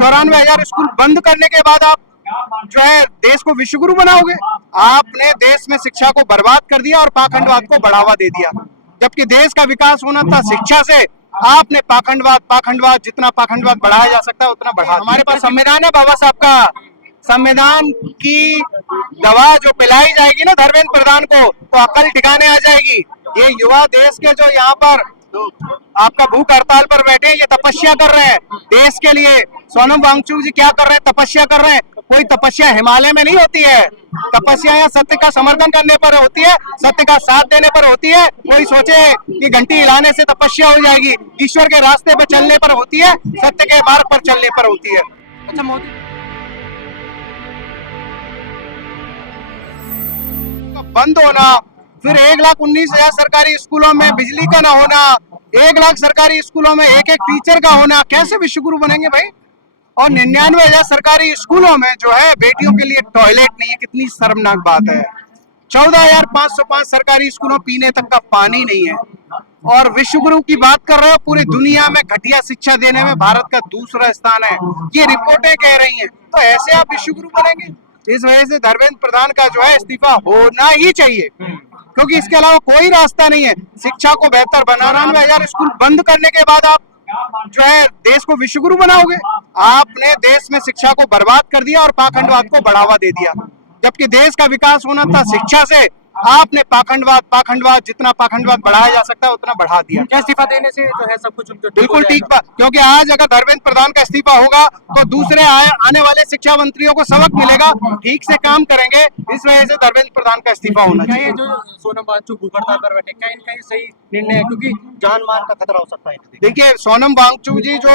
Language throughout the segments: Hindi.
94,000 स्कूल बंद करने के बाद आप जो है देश को विश्वगुरु बनाओगे। आपने देश में शिक्षा को बर्बाद कर दिया और पाखंडवाद को बढ़ावा दे दिया। जबकि देश का विकास होना था शिक्षा से, आपने पाखंडवाद जितना पाखंडवाद बढ़ाया जा सकता है उतना बढ़ा। हमारे पास संविधान है बाबा साहब का। संविधान की दवा जो पिलाई जाएगी ना धर्मेंद्र प्रधान को, तो अकल ठिकाने आ जाएगी। ये युवा देश के जो यहाँ पर आपका भूख हड़ताल पर बैठे हैं, ये तपस्या कर रहे हैं देश के लिए। सोनम वांगचुक जी क्या कर रहे हैं? तपस्या कर रहे हैं। कोई तपस्या हिमालय में नहीं होती है। तपस्या या सत्य का समर्थन करने पर होती है, सत्य का साथ देने पर होती है। कोई सोचे कि घंटी हिलाने से तपस्या हो जाएगी, ईश्वर के रास्ते पर चलने पर होती है, सत्य के मार्ग पर चलने पर होती है। अच्छा, मोदी बंद होना, फिर 1,19,000 सरकारी स्कूलों में बिजली का ना होना, 1 लाख सरकारी स्कूलों में एक टीचर का होना, कैसे विश्वगुरु बनेंगे भाई? और 99,000 सरकारी स्कूलों में जो है बेटियों के लिए टॉयलेट नहीं है। कितनी शर्मनाक बात है। 14,505 सरकारी स्कूलों पीने तक का पानी नहीं है। और विश्वगुरु की बात कर रहे हो, पूरी दुनिया में घटिया शिक्षा देने में भारत का दूसरा स्थान है, ये रिपोर्टें कह रही हैं। तो ऐसे आप विश्वगुरु बनेंगे? इस वजह से धर्मेंद्र प्रधान का जो है इस्तीफा होना ही चाहिए, क्योंकि इसके अलावा कोई रास्ता नहीं है शिक्षा को बेहतर बनाना। 99,000 स्कूल बंद करने के बाद आप जो है देश को विश्वगुरु बनाओगे। आपने देश में शिक्षा को बर्बाद कर दिया और पाखंडवाद को बढ़ावा दे दिया। जबकि देश का विकास होना था शिक्षा से, आपने पाखंडवाद जितना पाखंडवाद बढ़ाया जा सकता है उतना बढ़ा दिया। क्या इस्तीफा देने से जो है सब कुछ बिल्कुल ठीक बात, क्योंकि आज अगर धर्मेंद्र प्रधान का इस्तीफा होगा तो दूसरे आने वाले शिक्षा मंत्रियों को सबक मिलेगा, ठीक से काम करेंगे। इस वजह से धर्मेंद्र प्रधान का इस्तीफा होना चाहिए। ये जो सोनम वांगचुक भूख हड़ताल पर बैठे, क्या इनका ये सही निर्णय है? क्योंकि जान माल का खतरा हो सकता है। देखिए, सोनम वांगचुक जी जो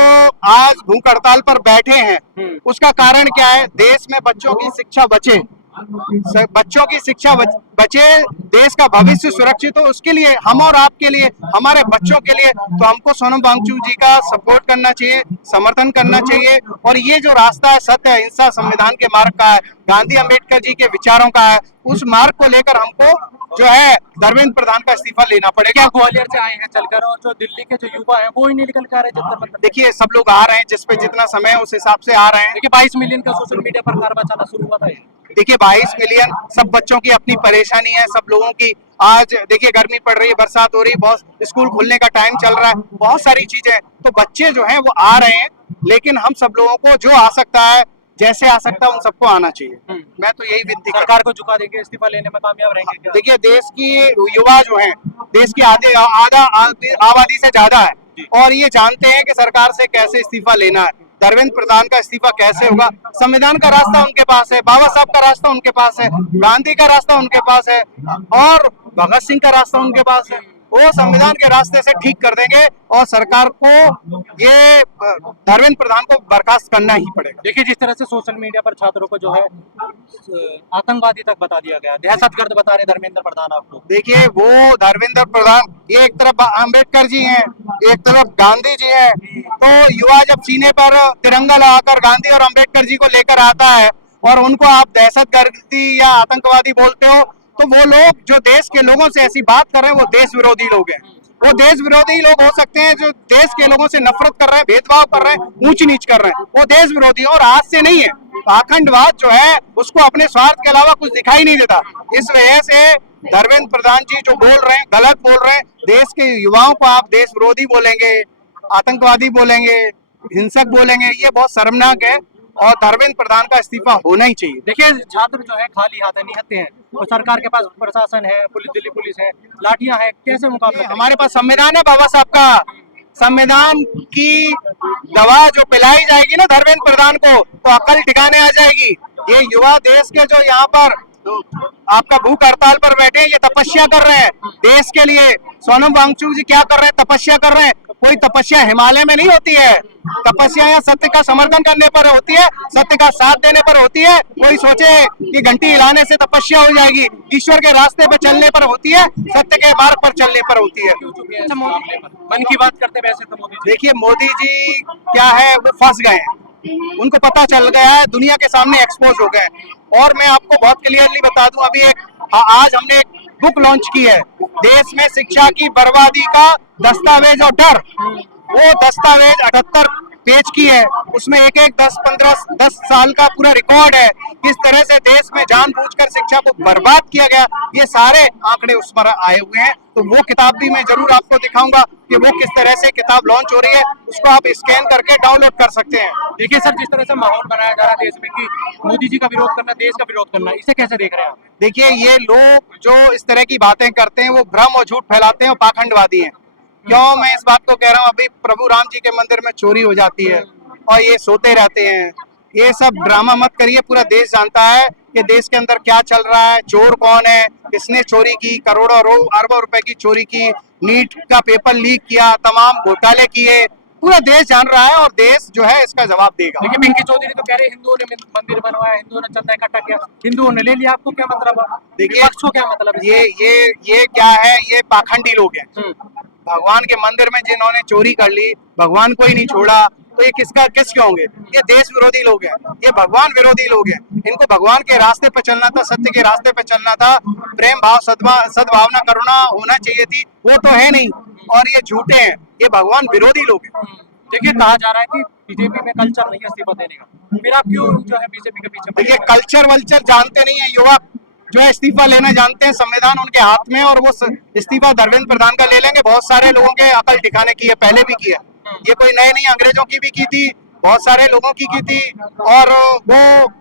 आज भूख हड़ताल पर बैठे हैं, उसका कारण क्या है? देश में बच्चों की शिक्षा बचे, बच्चों की शिक्षा बचे, देश का भविष्य सुरक्षित हो, उसके लिए हम और आपके लिए, हमारे बच्चों के लिए तो हमको सोनम वांगचुक जी का सपोर्ट करना चाहिए, समर्थन करना चाहिए। और ये जो रास्ता है सत्य अहिंसा संविधान के मार्ग का है, गांधी अंबेडकर जी के विचारों का है, उस मार्ग को लेकर हमको जो है धर्मेंद्र प्रधान का इस्तीफा लेना पड़ेगा। क्या ग्वालियर से आए हैं चलकर, और जो दिल्ली के जो युवा हैं वो ही नहीं निकल के आ रहे जंतर मंतर? देखिए, सब लोग आ रहे हैं, जिस पे जितना समय है उस हिसाब से आ रहे हैं। देखिए, 22 मिलियन का सोशल मीडिया पर कारवा चला शुरू हुआ था। देखिए, 22 मिलियन सब बच्चों की अपनी परेशानी है, सब लोगों की। आज देखिए, गर्मी पड़ रही है, बरसात हो रही है, बहुत स्कूल खुलने का टाइम चल रहा है, बहुत सारी चीजें, तो बच्चे जो हैं वो आ रहे हैं। लेकिन हम सब लोगों को जो आ सकता है, जैसे आ सकता है, उन सबको आना चाहिए। मैं तो यही विनती सरकार को झुका देंगे, इस्तीफा लेने में कामयाब रहेंगे क्या? देखिए, देश की युवा जो है, देश की आधा आबादी से ज्यादा है, और ये जानते हैं कि सरकार से कैसे इस्तीफा लेना है, धर्मेंद्र प्रधान का इस्तीफा कैसे होगा। संविधान का रास्ता उनके पास है, बाबा साहब का रास्ता उनके पास है, गांधी का रास्ता उनके पास है, और भगत सिंह का रास्ता उनके पास है। वो संविधान के रास्ते से ठीक कर देंगे, और सरकार को ये धर्मेंद्र प्रधान को बर्खास्त करना ही पड़ेगा। देखिए, जिस तरह से सोशल मीडिया पर छात्रों को जो है आतंकवादी तक बता दिया गया, दहशतगर्द बता रहे धर्मेंद्र प्रधान आपको। देखिए, वो धर्मेंद्र प्रधान, ये एक तरफ अंबेडकर जी हैं, एक तरफ गांधी जी हैं, तो युवा जब सीने पर तिरंगा लगाकर गांधी और अंबेडकर जी को लेकर आता है और उनको आप दहशतगर्दी या आतंकवादी बोलते हो, तो वो लोग जो देश के लोगों से ऐसी बात कर रहे हैं वो देश विरोधी लोग हैं। वो देश विरोधी लोग हो सकते हैं जो देश के लोगों से नफरत कर रहे हैं, भेदभाव कर रहे हैं, ऊंच नीच कर रहे हैं, वो देश विरोधी और आज से नहीं है। पाखंडवाद जो है उसको अपने स्वार्थ के अलावा कुछ दिखाई नहीं देता। इस वजह से धर्मेंद्र प्रधान जी जो बोल रहे हैं, गलत बोल रहे हैं। देश के युवाओं को आप देश विरोधी बोलेंगे, आतंकवादी बोलेंगे, हिंसक बोलेंगे, ये बहुत शर्मनाक है, और धर्मेंद्र प्रधान का इस्तीफा होना ही चाहिए। देखिए, छात्र जो है खाली हाथ है, निहत्ते हैं, और सरकार के पास प्रशासन है, दिल्ली पुलिस है, लाठियां हैं, कैसे मुकाबला? हमारे पास संविधान है बाबा साहब का। संविधान की दवा जो पिलाई जाएगी ना धर्मेंद्र प्रधान को, तो अकल ठिकाने आ जाएगी। ये युवा देश के जो यहाँ पर आपका भूख हड़ताल पर बैठे हैं, ये तपस्या कर रहे हैं देश के लिए। सोनम वांगचुक जी क्या कर रहे हैं? तपस्या कर रहे हैं। कोई तपस्या हिमालय में नहीं होती है। तपस्या या सत्य का समर्थन करने पर होती है, सत्य का साथ देने पर होती है। कोई सोचे कि घंटी हिलाने से तपस्या हो जाएगी, ईश्वर के रास्ते पर चलने पर होती है, सत्य के मार्ग पर चलने पर होती है। अच्छा, मोदी मन की बात करते वैसे तो मोदी, देखिए, मोदी जी क्या है, वो फंस गए हैं, उनको पता चल गया है, दुनिया के सामने एक्सपोज हो गए। और मैं आपको बहुत क्लियरली बता दूं, अभी आज हमने एक बुक लॉन्च की है, देश में शिक्षा की बर्बादी का दस्तावेज और डर। वो दस्तावेज 78 पेश की है उसमें एक एक 10 साल का पूरा रिकॉर्ड है, किस तरह से देश में जानबूझकर शिक्षा को बर्बाद किया गया, ये सारे आंकड़े उस पर आए हुए हैं। तो वो किताब भी मैं जरूर आपको दिखाऊंगा कि वो किस तरह से किताब लॉन्च हो रही है, उसको आप स्कैन करके डाउनलोड कर सकते हैं। देखिए सर, जिस तरह से माहौल बनाया जा रहा है देश में कि मोदी जी का विरोध करना, देश का विरोध करना, इसे कैसे देख रहे हैं आप? देखिए, ये लोग जो इस तरह की बातें करते हैं वो भ्रम और झूठ फैलाते हैं और पाखंडवादी हैं। क्यों मैं इस बात को कह रहा हूँ? अभी प्रभु राम जी के मंदिर में चोरी हो जाती है और ये सोते रहते हैं। ये सब ड्रामा मत करिए, पूरा देश जानता है कि देश के अंदर क्या चल रहा है, चोर कौन है, किसने चोरी की, करोड़ों अरबों रुपए की चोरी की, नीट का पेपर लीक किया, तमाम घोटाले किए, पूरा देश जान रहा है और देश जो है इसका जवाब देगा। लेकिन पिंकी चौधरी तो कह रहे हैं हिंदुओं ने मंदिर बनवाया, हिंदुओं ने चंदा इकट्ठा किया, हिंदुओं ने ले लिया, आपको क्या मतलब है? देखिए, विपक्ष को क्या मतलब है? ये क्या है, ये पाखंडी लोग हैं। भगवान के मंदिर में जिन्होंने चोरी कर ली, भगवान को ही नहीं छोड़ा, तो ये किसके होंगे? ये देश विरोधी लोग हैं, ये भगवान विरोधी लोग हैं। इनको भगवान के रास्ते पे चलना था, सत्य के रास्ते पे चलना था, प्रेम भाव सद्भावना करुणा होना चाहिए थी, वो तो है नहीं। और ये झूठे हैं, ये भगवान विरोधी लोग हैं। देखिए, कहा जा रहा है कि बीजेपी में कल्चर नहीं है इस्तीफा देने का, फिर आप क्यों जो है बीजेपी के पीछे? देखिए, कल्चर वल्चर जानते नहीं है युवा, जो है इस्तीफा लेना जानते हैं, संविधान उनके हाथ में, और वो इस्तीफा धर्मेंद्र प्रधान का ले लेंगे। बहुत सारे लोगों के अकल ठिकाने की है, पहले भी किया, ये कोई नए नहीं, अंग्रेजों की भी की थी, बहुत सारे लोगों की थी, और वो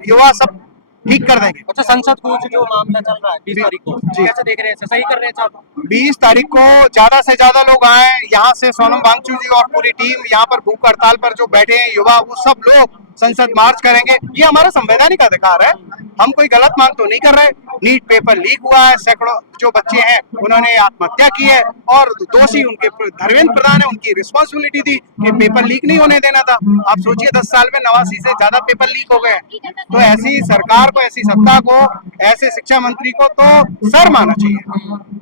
युवा सब ठीक कर देंगे। अच्छा, संसद को जो मामला चल रहा है 20 तारीख को, कैसे देख रहे हैं? सही कर रहे हैं साहब? 20 तारीख को ज्यादा से ज्यादा लोग आए, यहाँ से सोनम वांगचुक जी और पूरी टीम यहाँ पर भूख हड़ताल पर जो बैठे हैं युवा, वो सब लोग संसद मार्च करेंगे। ये हमारा संवैधानिक अधिकार है, हम कोई गलत मांग तो नहीं कर रहे। नीट पेपर लीक हुआ है, सैकड़ों जो बच्चे हैं उन्होंने आत्महत्या की है, और दोषी उनके धर्मेंद्र प्रधान है, उनकी रिस्पॉन्सिबिलिटी थी कि पेपर लीक नहीं होने देना था। आप सोचिए 10 साल में 89 से ज्यादा पेपर लीक हो गए। तो ऐसी सरकार को, ऐसी सत्ता को, ऐसे शिक्षा मंत्री को तो सर मानना चाहिए।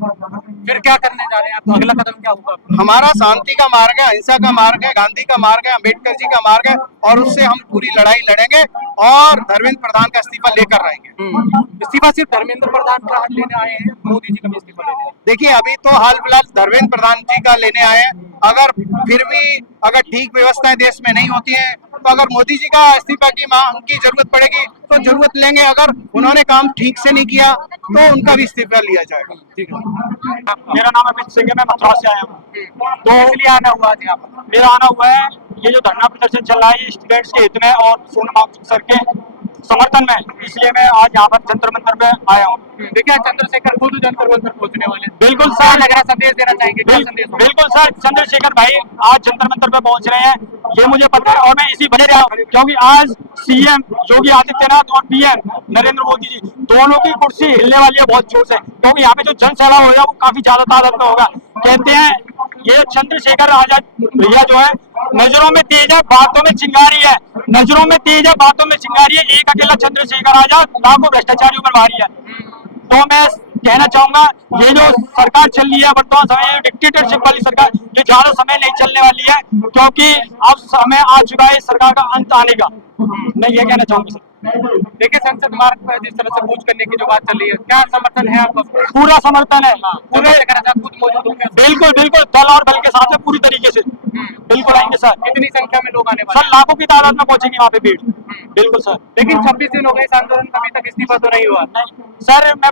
फिर क्या करने जा रहे हैं आप? अगला कदम क्या होगा? हमारा शांति का मार्ग है, अहिंसा का मार्ग है, गांधी का मार्ग है, अम्बेडकर जी का मार्ग है, और उससे हम पूरी लड़ाई लड़ेंगे और धर्मेंद्र प्रधान का इस्तीफा लेकर रहेंगे। इस्तीफा सिर्फ धर्मेंद्र प्रधान का लेने आए हैं, मोदी जी का भी इस्तीफा लेने आए हैं? देखिए, अभी तो हाल फिलहाल धर्मेंद्र प्रधान जी का लेने आए हैं। अगर फिर भी अगर ठीक व्यवस्थाएं देश में नहीं होती हैं, तो अगर मोदी जी का इस्तीफा की मांग की जरूरत पड़ेगी तो जरूरत लेंगे। अगर उन्होंने काम ठीक से नहीं किया तो उनका भी इस्तीफा लिया जाएगा। ठीक है। मेरा नाम अमित सिंह है, मैं मद्रास से आया हूँ। तो इसलिए आना हुआ आज यहाँ पर? मेरा आना हुआ है, ये जो धरना प्रदर्शन चल रहा है, ये स्टूडेंट्स के हित में और सोनम वांगचुक सर के समर्थन में, इसलिए मैं आज यहाँ पर जंतर मंतर पे आया हूँ। देखिए, चंद्रशेखर खुद जंतर मंतर पहुंचने वाले। बिल्कुल सर, लग रहा संदेश देना चाहेंगे, क्या संदेश? बिल्कुल सर, चंद्रशेखर भाई आज जंतर मंतर पे पहुंच रहे हैं, ये मुझे पता है, और मैं इसी बने रहा हूँ, क्योंकि आज सीएम योगी आदित्यनाथ और पीएम नरेंद्र मोदी जी दोनों की कुर्सी हिलने वाली है बहुत जोर से, क्योंकि यहाँ पे जो जन सैलाब होगा वो काफी ज्यादा तादाद में होगा। कहते हैं ये चंद्रशेखर आजाद भैया जो है, नजरों में तेज है, बातों में चिंगारी है, नजरों में तेज है, बातों में चिंगारी है। एक अकेला चंद्रशेखर आजाद लाखों भ्रष्टाचारियों पर भारी है। तो मैं कहना चाहूंगा, ये जो सरकार चल रही है वर्तमान समय, डिक्टेटरशिप वाली सरकार, ये ज्यादा समय नहीं चलने वाली है, क्योंकि अब समय आ चुका है इस सरकार का अंत आने का। मैं ये कहना चाहूंगा सर। देखिए, संसद मार्ग पर जिस तरह से कूच करने की जो बात चल रही है, क्या समर्थन है आपका? पूरा समर्थन है, पूरे खुद मौजूद होंगे? बिल्कुल बिल्कुल, दल और बल के साथ है, पूरी तरीके से बिल्कुल आएंगे सर। कितनी संख्या में लोग आने वाले? सर लाखों की तादाद में पहुंचेंगे वहाँ पे भीड़। बिल्कुल सर। लेकिन 26 दिन हो गए इस आंदोलन का, अभी तक इस्तीफा तो नहीं हुआ। नहीं सर, मैं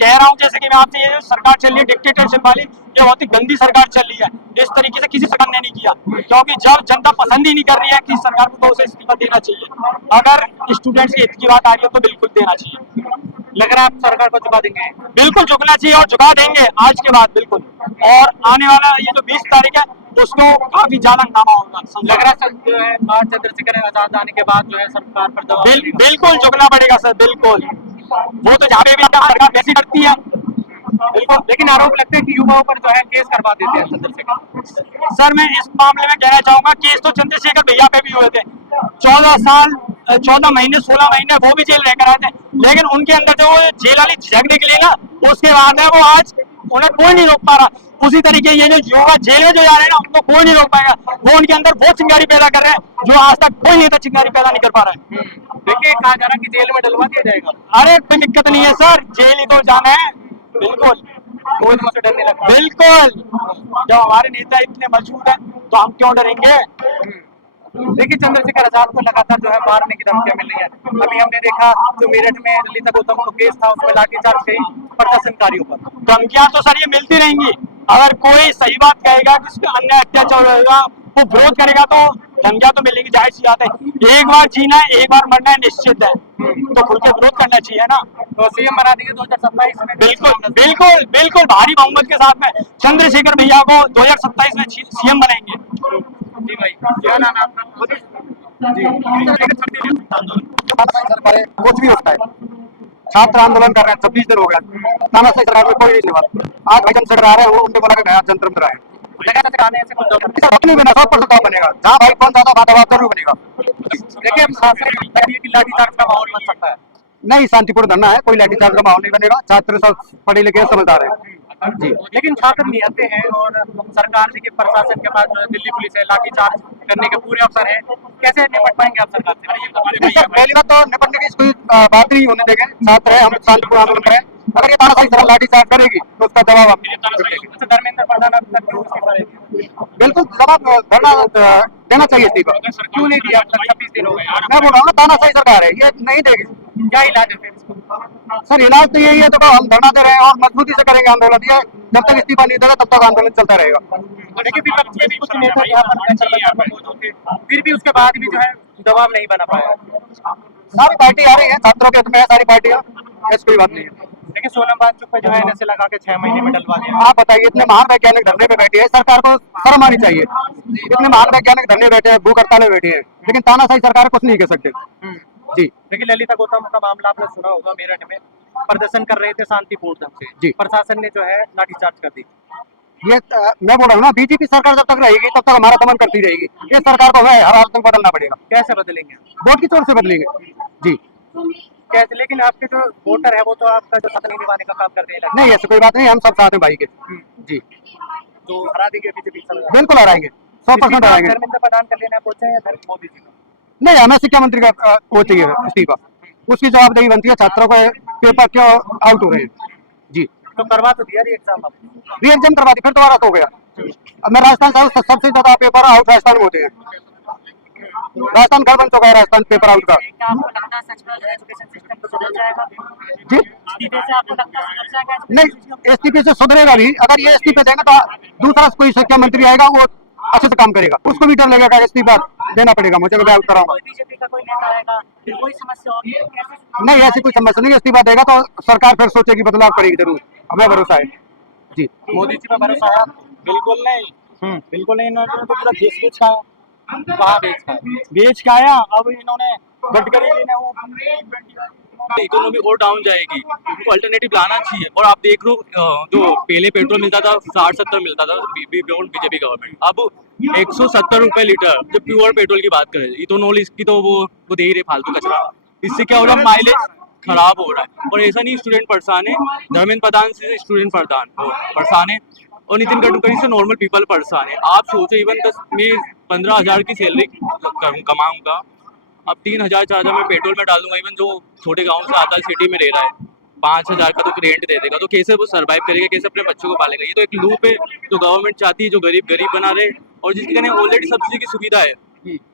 कह रहा हूँ, जैसे कि मैं आपसे, ये जो सरकार चल रही है डिक्टेटरशिप वाली, ये बहुत ही गंदी सरकार चल रही है। इस तरीके से किसी सरकार ने नहीं किया, क्योंकि जब जनता पसंद ही नहीं कर रही है किसी सरकार को, तो उसे इस्तीफा देना चाहिए। अगर स्टूडेंट्स के हित की बात आ रही है तो बिल्कुल देना चाहिए। लग रहा है आप सरकार को झुका देंगे? बिल्कुल झुकना चाहिए, और झुका देंगे आज के बाद बिल्कुल। और आने वाला ये जो 20 तारीख है उसको काफी ज्यादा हंगामा होगा। लग रहा है जो है आज चंद्रशेखर आजाद आने के बाद जो है सरकार पर दबाव बिल्कुल झुकना पड़ेगा सर, बिल्कुल। वो तो जहाँ भी सरकार वैसी करती है बिल्कुल, लेकिन आरोप लगता है कि युवाओं पर जो है केस करवा देते हैं चंद्रशेखर। सर मैं इस मामले में कहना चाहूंगा, केस तो चंद्रशेखर भैया पे भी हुए थे। 14 साल 14 महीने 16 महीने वो भी जेल रहकर आए थे, लेकिन उनके अंदर जो जेल वाली झग निकली ना, उसके बाद है वो आज उन्हें कोई नहीं रोक पा रहा। उसी तरीके ये जो युवा जेल में जो जा रहे हैं ना, उनको कोई नहीं रोक पाएगा। वो उनके अंदर बहुत चिंगारी पैदा कर रहे हैं, जो आज तक कोई नेता चिंगारी पैदा नहीं कर पा रहा है। देखिए, कहा जा रहा है कि जेल में डलवा दिया जाएगा। अरे कोई दिक्कत नहीं है सर, जेल ही तो जाना है, बिल्कुल कोई तो उसे डर नहीं लगता। बिल्कुल, जब हमारे नेता इतने मजबूत हैं तो हम क्यों डरेंगे। देखिए चंद्रशेखर आजाद को लगातार जो है मारने की धमकियां मिल रही है। अभी हमने देखा जो मेरठ में ललिता गौतम को केस था उसमें लाठीचार्ज कई प्रदर्शनकारियों पर। धमकियां तो सर ये मिलती रहेंगी। अगर कोई सही बात कहेगा कि उसका अन्य अत्याचार होगा, वो विरोध करेगा तो धमकियां तो मिलेगी, जाहिर सी बात है। एक बार जीना है, एक बार मरना है, निश्चित है, तो खुल के विरोध करना चाहिए ना। तो सीएम बना देंगे 2027 में। बिल्कुल बिल्कुल बिल्कुल, भारी बहुमत के साथ में चंद्रशेखर भैया को 2027 में सीएम बनाएंगे। जी भाई, क्या नाम है आपका? जी सरकार कुछ भी होता है। छात्र आंदोलन कर रहे हैं, 26 दिन हो गया, तानाशाही सरकार में कोई नहीं बात। आज भाई चंद्रशेखर आ रहे हैं, वो उनके बोला के नया जंतर मंत्र है, नहीं बना 100% बनेगा। जहाँ भाई कौन ज्यादा बात आवाज जरूर बनेगा। देखिए हम लाठीचार्ज का माहौल बन सकता है। नहीं, शांतिपूर्ण धरना है, कोई लाठीचार्ज का माहौल नहीं बनेगा। छात्र सब पढ़े लिखे समझदार है जी। लेकिन छात्र निहत्ते हैं और सरकार के प्रशासन के पास दिल्ली पुलिस है, लाठीचार्ज करने के पूरे अवसर है। कैसे निपट पाएंगे आप सरकार से? पहली बात तो निपटने की कोई बात नहीं होने देंगे। छात्र है, हम शांतिपूर्ण आंदोलन करें। अगर ये तानाशाही सरकार लाठीचार्ज करेगी तो उसका जवाब हम धर्मेंद्र प्रधान बिल्कुल जवाब धरना देना चाहिए इस्तीफा। क्यों नहीं दिया? 26 दिन हो गए। मैं बोल रहा हूँ ना, तानाशाही सरकार है, ये नहीं देगी। क्या इलाज है फिर इसका? सर इलाज तो यही है, देखो हम धरना दे रहे हैं और मजबूती से करेंगे आंदोलन। ये जब तक इस्तीफा नहीं देगा तब तक आंदोलन चलता रहेगा। देखिए विपक्ष के भी कुछ नेता यहाँ पर मौजूद थे, फिर भी उसके बाद भी जो है दबाव नहीं बना पाया। सारी पार्टी आ रही है, छात्रों के हित में है सारी पार्टियां, ऐसी कोई बात नहीं है। देखिए सोनम बाजपा पे जो है नशे लगा के 6 महीने में डलवा दिया। आप बताइए, इतने महान वैज्ञानिक धरने पे बैठे हैं, सरकार को शर्म आनी चाहिए। इतने महान वैज्ञानिक धरने बैठे हैं, भूख हड़ताल में बैठे हैं, लेकिन तानाशाही सरकार कुछ नहीं कह सकते जी। देखिए ललिता गौतम का मामला आपने सुना होगा, मेरठ में प्रदर्शन कर रहे थे शांतिपूर्ण ढंग से जी, प्रशासन ने जो है लाठीचार्ज कर दी। ये मैं बोल रहा हूँ ना, बीजेपी सरकार जब तक रहेगी तब तक हमारा दमन करती रहेगी। ये सरकार को हमें हर हालत में बदलना पड़ेगा। कैसे बदलेंगे? वोट की चोट से बदलेंगे जी। कैसे? लेकिन आपके जो वोटर है वो तो आपका जो सपना निभाने का काम करते हैं। नहीं ऐसी कोई बात नहीं, हम सब साथ हैं भाई के जी। तो हरा देंगे बीजेपी सरकार? बिल्कुल हराएंगे, 100% हराएंगे। धर्मेंद्र प्रधान का लेना पहुंचे या मोदी जी का? नहीं, हमें शिक्षा मंत्री का वो चाहिए इस्तीफा। उसकी जवाबदेही बनती है छात्रों को पेपर क्यों आउट हो रहे हैं जी। तो करवा तो दिया री एग्जाम करवा दी, फिर दोबारा तो हो गया। अब मैं राजस्थान से सबसे ज्यादा पेपर आउट राजस्थान में होते हैं। राजस्थान घर बन चुका है, राजस्थान पेपर आउट का। आपको लगता है सच में एजुकेशन सिस्टम तो सुधर जाएगा जी? इस्तीफे से आपको लगता है सुधर जाएगा? नहीं, इस्तीफे से सुधरेगा भी। अगर ये इस्तीफे देंगे तो दूसरा कोई शिक्षा मंत्री आएगा, वो अच्छे से काम करेगा, उसको भी डर लगेगा इस्तीफा देना पड़ेगा मुझे, मैं आउट कराऊंगा। बीजेपी का कोई नेता आएगा फिर कोई समस्या होगी? नहीं ऐसी कोई समस्या नहीं, इस्तीफा देगा तो सरकार फिर सोचेगी, बदलाव करेगी जरूर, हमें भरोसा है जी। मोदी जी पर भरोसा है? बिल्कुल नहीं, बिल्कुल नहीं। इन्होंने तो पूरा देश बेच खाया। कहाँ बेच खाया? अब इन्होंने गडकरी जी ने वो इकोनॉमी और डाउन जाएगी, उनको अल्टरनेटिव लाना चाहिए। और आप देख लो जो पहले पेट्रोल मिलता था 60-70 मिलता था बीजेपी गवर्नमेंट, अब 170 रुपए लीटर। जब प्योर पेट्रोल की बात करें, इथेनॉल इसकी तो वो दे ही रहे फालतू कचरा। इससे क्या हो रहा है, माइलेज खराब हो रहा है। और ऐसा नहीं स्टूडेंट परेशान है, धर्मेंद्र प्रधान से स्टूडेंट परेशान है और नितिन गडकरी से नॉर्मल पीपल परेशान है। आप सोचो, इवन 15,000 की सैलरी कमाऊंगा, अब 3,000-4,000 में पेट्रोल में डालूंगा। इवन जो छोटे गांव से आता है सिटी में रह रहा है, 5,000 का तो रेंट दे देगा, तो कैसे वो सर्वाइव करेगा, कैसे अपने बच्चों को पालेगा? ये तो एक लूप है जो गवर्नमेंट चाहती है, जो गरीब बना रहे, और जिसके कहने ऑलरेडी सब्सिडी की सुविधा है,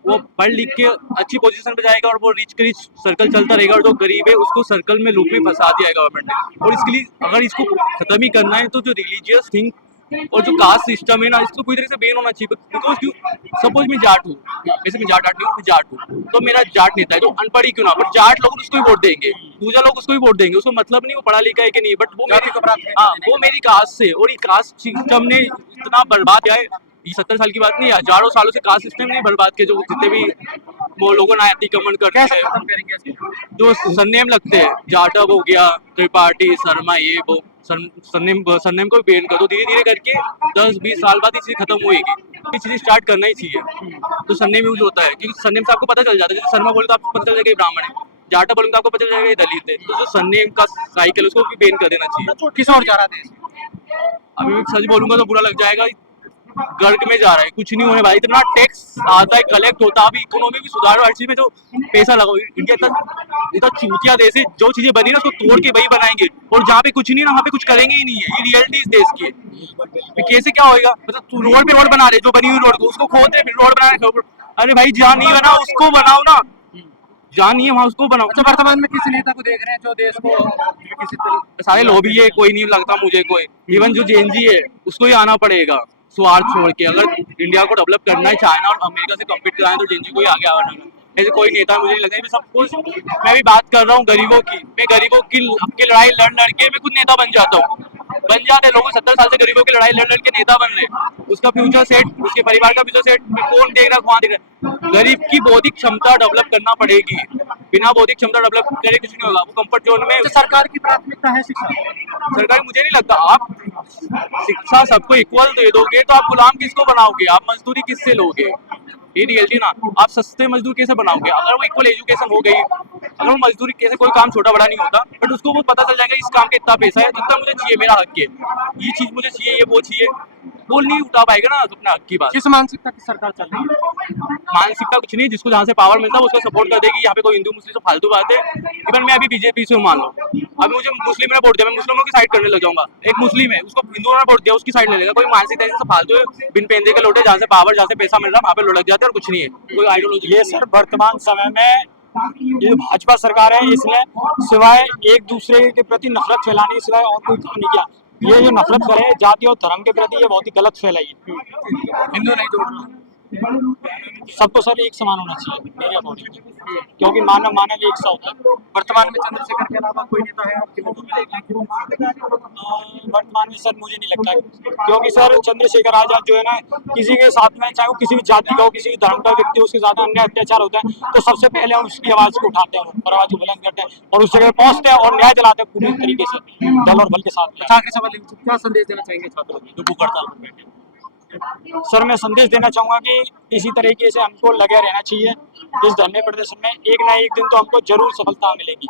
वो पढ़ लिख के अच्छी पोजीशन पे जाएगा और वो रिच का रिच सर्कल चलता रहेगा, और जो गरीब है उसको सर्कल में लूप में फंसा दिया है गवर्नमेंट ने। और इसके लिए अगर इसको खत्म ही करना है तो जो रिलीजियस थिंग और जो कास्ट सिस्टम है ना, इसको पूरी तरह से बैन होना चाहिए। बिकॉज सपोज मैं जाट हूँ, जैसे मैं जाट नहीं हूँ, मैं जाट हूँ, तो मेरा जाट नेता है जो अनपढ़ ही क्यों ना, बट जाट लोग उसको ही वोट देंगे, दूसरा लोग उसको ही वोट देंगे, उसको मतलब नहीं वो पढ़ा लिखा है कि नहीं, बट वो मेरी कास्ट से। और ये कास्ट सिस्टम ने इतना बर्बाद किया है, ये 70 साल की बात नहीं, हजारों सालों से कास्ट सिस्टम ने बर्बाद किया। जो जितने भी वो लोगों ने अतिक्रमण करते हैं, जो सरनेम लगते हैं, जाटव हो गया, त्रिपाठी, शर्मा, ये वो सरनेम को भी बैन कर दो। धीरे धीरे करके 10-20 साल बाद ये चीज़ खत्म होएगी। ये चीज़ स्टार्ट करना ही चाहिए। तो सरनेम यूज होता है, क्योंकि सरनेम से आपको पता चल जाता है। जैसे शर्मा बोले तो आपको पता चल जाएगा ये ब्राह्मण है, जाटा बोलूंगा आपको पता चल जाएगा ये दलित है। तो जो सरनेम का साइकिल उसको भी बैन कर देना चाहिए। किस और जा रहा है? अभी मैं सच बोलूंगा तो बुरा लग जाएगा, गर्क में जा रहा है, कुछ नहीं होने वाला। इतना टैक्स आता है, कलेक्ट होता है, अभी इकोनॉमी भी सुधारो, हर चीज में जो पैसा लगाओ। इंडिया इतना चूतिया देश है, जो चीजें बनी ना उसको तोड़ के वही बनाएंगे, और जहाँ पे कुछ नहीं ना वहाँ पे कुछ करेंगे ही नहीं है। ये रियलिटी इस देश की है। कैसे क्या होएगा? मतलब रोड पे रोड बना रहे, जो बनी हुई रोड को उसको खोद रहे, फिर रोड बना रहे। अरे भाई जहाँ नहीं बना उसको बनाओ ना, जहाँ नहीं है वहाँ उसको बनाओ। अच्छा, वर्तमान में किस नेता को देख रहे हैं जो देश को किसी तरीके सारे लॉबी है, कोई नहीं लगता मुझे कोई। इवन जो जेएनजी है उसको ही आना पड़ेगा स्वार्थ छोड़ के। अगर इंडिया को डेवलप करना है, चाइना और अमेरिका से कम्पीट कराना है, तो जेएनजी को ही आगे आना है। ऐसे कोई नेता मुझे नहीं लगता। मैं सबको मैं भी बात कर रहा हूँ गरीबों की, मैं गरीबों की लड़ाई लड़ लड़ के मैं खुद नेता बन जाता हूँ। बन जाते लोग 70 साल से गरीबों की लड़ाई लड़ लड़ के नेता बन रहे। उसका फ्यूचर सेट, उसके परिवार का फ्यूचर सेट कौन देख रहा है, कौन देख रहा है? गरीब की बौद्धिक क्षमता डेवलप करना पड़ेगी। बिना बौद्धिक क्षमता डेवलप करे कुछ नहीं होगा। वो कंफर्ट जोन में तो सरकार की प्राथमिकता है शिक्षा। सरकार, मुझे नहीं लगता। आप शिक्षा सबको इक्वल दे दोगे तो आप गुलाम किसको बनाओगे? आप मजदूरी किससे लोगे? ये रियलिटी ना। आप सस्ते मजदूर कैसे बनाओगे? अगर वो इक्वल एजुकेशन हो गई, अगर वो मजदूरी कैसे, कोई काम छोटा बड़ा नहीं होता, बट उसको वो पता चल जाएगा इस काम के इतना पैसा है, इतना मुझे चाहिए, मेरा हक है, ये चीज मुझे चाहिए, ये वो चाहिए, वो नहीं उठा पाएगा ना अपने हक की बात। किस मानसिकता की सरकार चल रही है? मानसिकता कुछ नहीं, जिसको जहाँ से पावर मिलता है उसको सपोर्ट कर देगी। यहाँ पे कोई हिंदू मुस्लिम से फालतू बात है। इवन मैं अभी बीजेपी से हूँ, मान लो अभी मुझे मुस्लिम ने वोट दिया, मैं मुस्लिमों की साइड करने लग जाऊंगा। एक मुस्लिम है, उसको हिंदुओं ने वोट दिया, उसकी साइड ले लेगा। कोई मानसिकता से फालतू है, बिन पेंदे के लोटे, जहाँ से पावर, जहाँ से पैसा मिल रहा है वहाँ पे लुढ़क जाते हैं, और कुछ नहीं है, कोई आइडियोलॉजी। ये सर वर्तमान समय में ये भाजपा सरकार है, इसने सिवाय एक दूसरे के प्रति नफरत फैलाने के सिवाय और कोई काम नहीं किया। ये जो नफरत फैलाई जाति और धर्म के प्रति, ये बहुत ही गलत फैलाई है। हिंदू नहीं जोड़ रहा। सबको सर एक समान होना चाहिए मेरे अकॉर्डिंग, क्योंकि मानव मानव एक सा होता है। वर्तमान में चंद्रशेखर के अलावा कोई नेता है आपके वर्तमान में सर मुझे नहीं लगता, क्योंकि सर चंद्रशेखर आजाद जो है ना, किसी के साथ में चाहे वो किसी भी जाति का हो, किसी भी धर्म का व्यक्ति हो, उसके साथ अन्याय अत्याचार होता है तो सबसे पहले हम उसकी आवाज को उठाते हैं और आवाज को बुलंद करते हैं और उस जगह पहुंचते हैं और न्याय दिलाते हैं पूरी तरीके से दल और बल के साथ। आखिरी सवाल, क्या संदेश देना चाहेंगे छात्रों को जो भूख हड़ताल पर बैठे? सर मैं संदेश देना चाहूंगा कि इसी तरीके से हमको लगे रहना चाहिए। इस धरने प्रदर्शन में एक ना एक दिन तो हमको जरूर सफलता मिलेगी।